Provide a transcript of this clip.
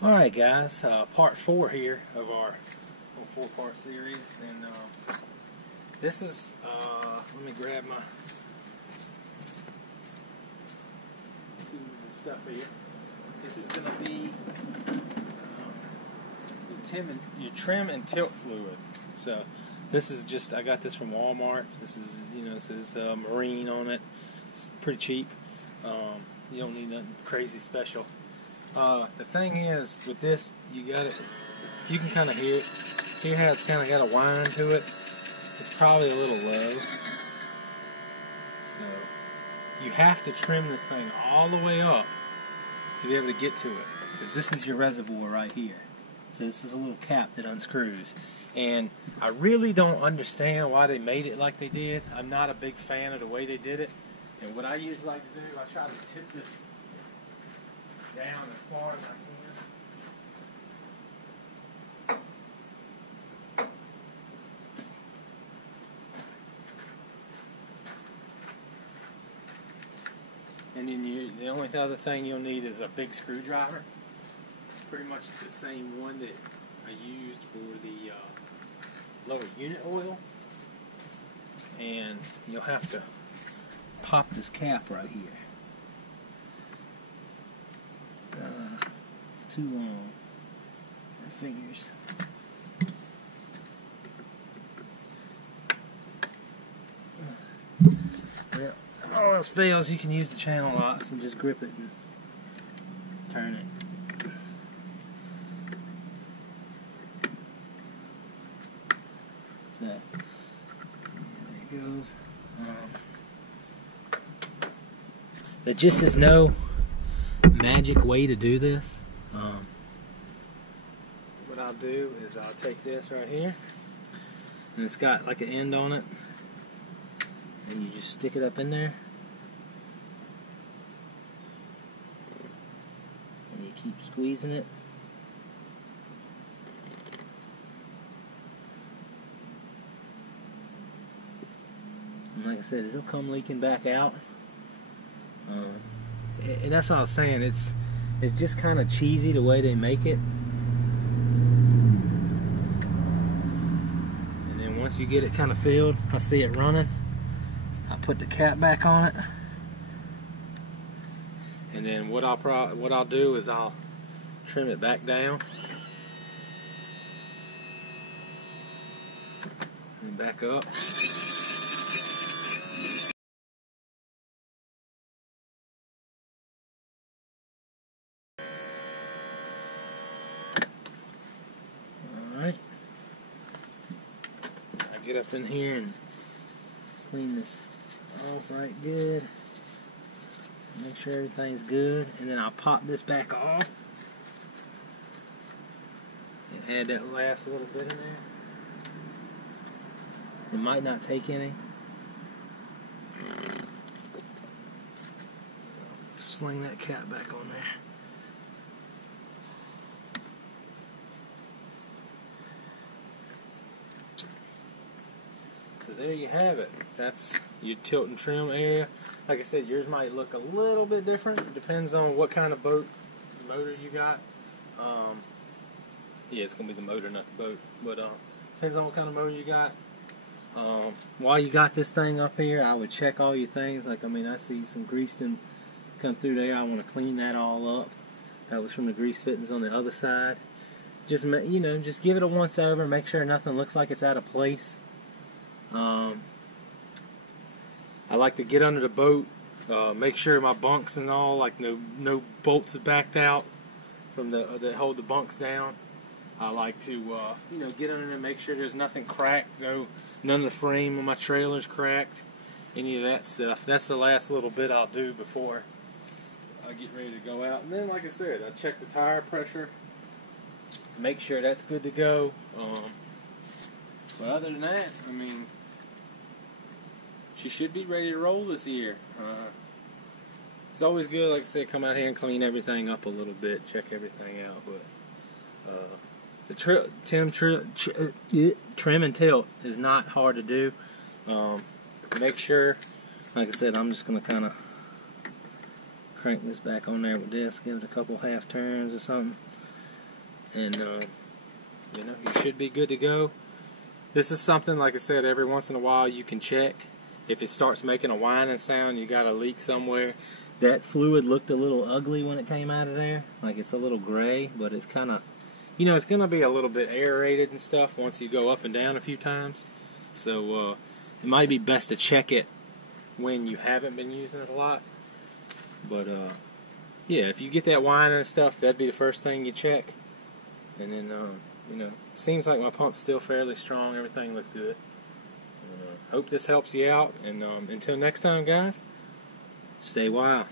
Alright guys, part 4 here of our 4-part series, and this is, let me grab my stuff here. This is going to be your trim and tilt fluid. So this is just, I got this from Walmart. This is, it says Marine on it. It's pretty cheap. You don't need nothing crazy special. The thing is, with this, you got it, you can kind of hear how it's kind of got a whine to it. It's probably a little low. So, you have to trim this thing all the way up to be able to get to it. Because this is your reservoir right here. So this is a little cap that unscrews. And I really don't understand why they made it like they did. I'm not a big fan of the way they did it. And what I usually like to do, I try to tip this down as far as I can. And then the only other thing you'll need is a big screwdriver. It's pretty much the same one that I used for the lower unit oil. And you'll have to pop this cap right here. It's too long. That figures. Well, if all else fails, you can use the channel locks and just grip it and turn it. So, there it goes. There just is no magic way to do this. What I'll do is I'll take this right here, and it's got like an end on it, and you just stick it up in there, and you keep squeezing it. And like I said, it'll come leaking back out. And that's what I was saying. It's just kind of cheesy the way they make it. And then once you get it kind of filled, I see it running, I put the cap back on it. And then what I'll do is I'll trim it back down and back up. Get up in here and clean this off right good. Make sure everything's good, and then I'll pop this back off and add that last little bit in there. It might not take any. Sling that cap back on there. So there you have it. That's your tilt and trim area. Like I said, yours might look a little bit different. It depends on what kind of motor you got. Yeah, it's going to be the motor, not the boat. But depends on what kind of motor you got. While you got this thing up here, I would check all your things. Like, I see some grease done come through there. I want to clean that all up. That was from the grease fittings on the other side. Just, just give it a once over. Make sure nothing looks like it's out of place. I like to get under the boat, make sure my bunks and all, like no bolts are backed out from that hold the bunks down. I like to get under there, make sure there's nothing cracked, none of the frame of my trailer's cracked, any of that stuff. That's the last little bit I'll do before I get ready to go out. And then, like I said, I check the tire pressure, make sure that's good to go. But other than that, she should be ready to roll this year. It's always good, like I said, come out here and clean everything up a little bit, check everything out. But the trim and tilt is not hard to do. Make sure, like I said, I'm just going to kind of crank this back on there with this, give it a couple half turns or something. and you know, you should be good to go. This is something, like I said, every once in a while you can check. If it starts making a whining sound, you got a leak somewhere. That fluid looked a little ugly when it came out of there. Like it's a little gray, but it's kind of, you know, it's going to be a little bit aerated and stuff once you go up and down a few times. So it might be best to check it when you haven't been using it a lot. But yeah, if you get that whining and stuff, that'd be the first thing you check. And then, you know, seems like my pump's still fairly strong. Everything looks good. Hope this helps you out. And until next time, guys, stay wild.